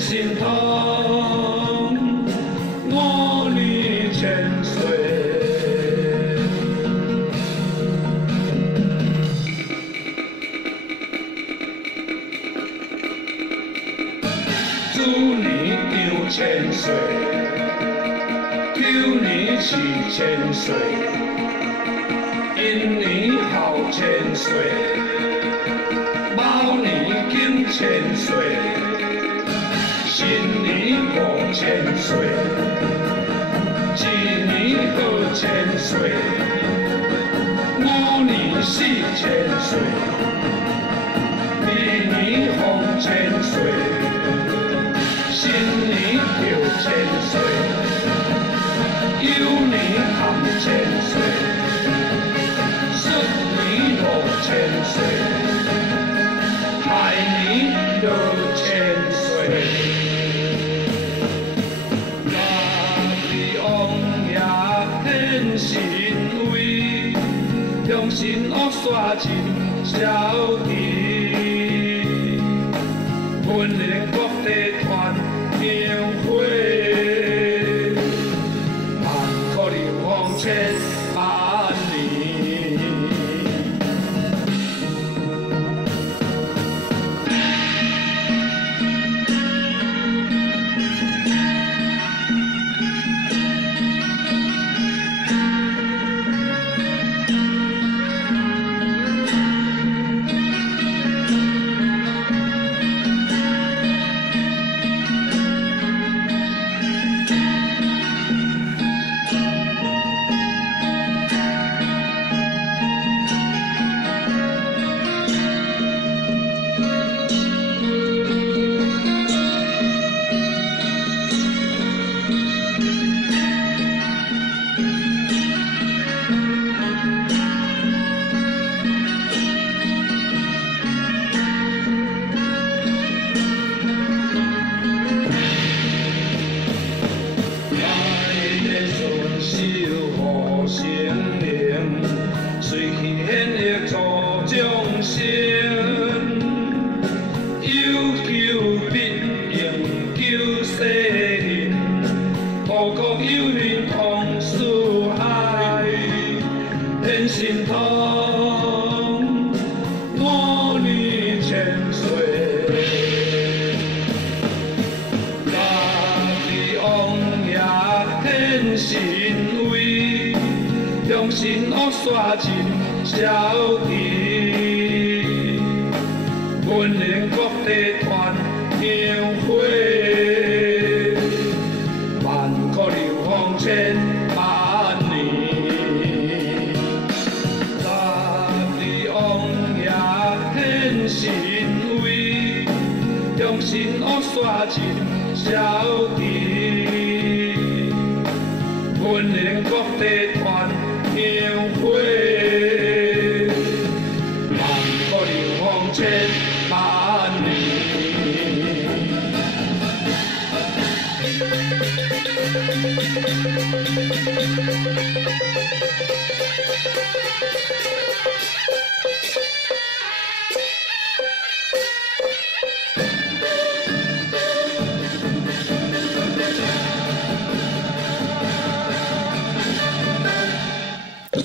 心痛5年千岁，子年长千岁，九年是千岁，阴年后千岁，卯年金千岁。 新年5千岁，一年2千岁，5年4千岁，2年5千岁，新年6千岁，酉年5千岁，戌年5千岁，亥年6千岁。 神威，向神恶煞尽消敌，文联国地团庙会，万苦流芳千万年。 心痛5年千岁，六字王爷显神威，向神恶煞尽消敌，文联国地团庙会，万苦流芳千万年。 神威，向神恶煞尽消敌，文联国地。